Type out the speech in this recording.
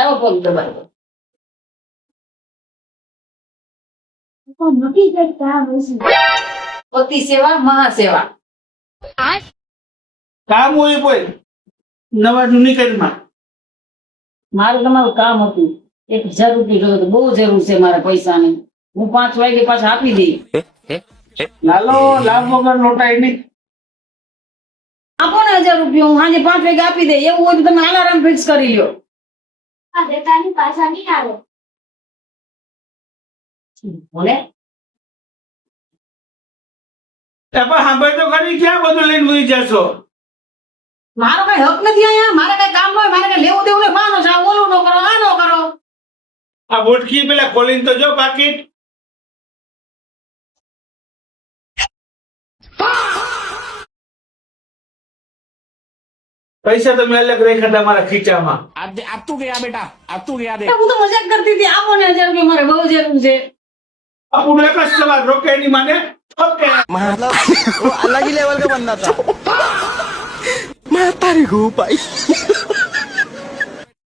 લાવો પગ દબાવો. પતિ સેવા મહાસેવા. કામ હોય કોઈ નવા જૂની કરીમાં મારું તમારું કામ હતું. 1000 રૂપિયા જોયો તો બહુ જરૂર છે મારા પૈસાની. હું 5 વાગે પાછા આપી દઈ. લાલો લાભ વગર લોટાય નહીં. આપો ને 1000 રૂપિયા, હું સાંજે 5 વાગે આપી દઈ. એવું હોય તો તમે અલાર્મ ફિક્સ કરી લ્યો. બોલે પણ સાંભળ તો ખરી, ક્યાં બધું લઈને ઉઈ જશો? મારો કઈ હક નથી અહીંયા. મારે કઈ કામ ન હોય, મારે કઈ લેવું દેવું નહીં. માનો છે ઓલું નો કરો, આ નો કરો. આ બોટકી પેલા ખોલીને તો જો પાકીટ. પૈસા તમે અલગ રાખ્યા તમારા ખીચામાં. अब तू गया बेटा, अब तू गया देख। હું તો મજાક કરતી હતી. આપો ને 1000 રૂપિયા, મારે બહુ જરૂર છે. આપણું એક જ સવાલ રોકે ની માને ઓકે. मतलब वो अलग ही लेवल का बंदा था। मैं तारी को भाई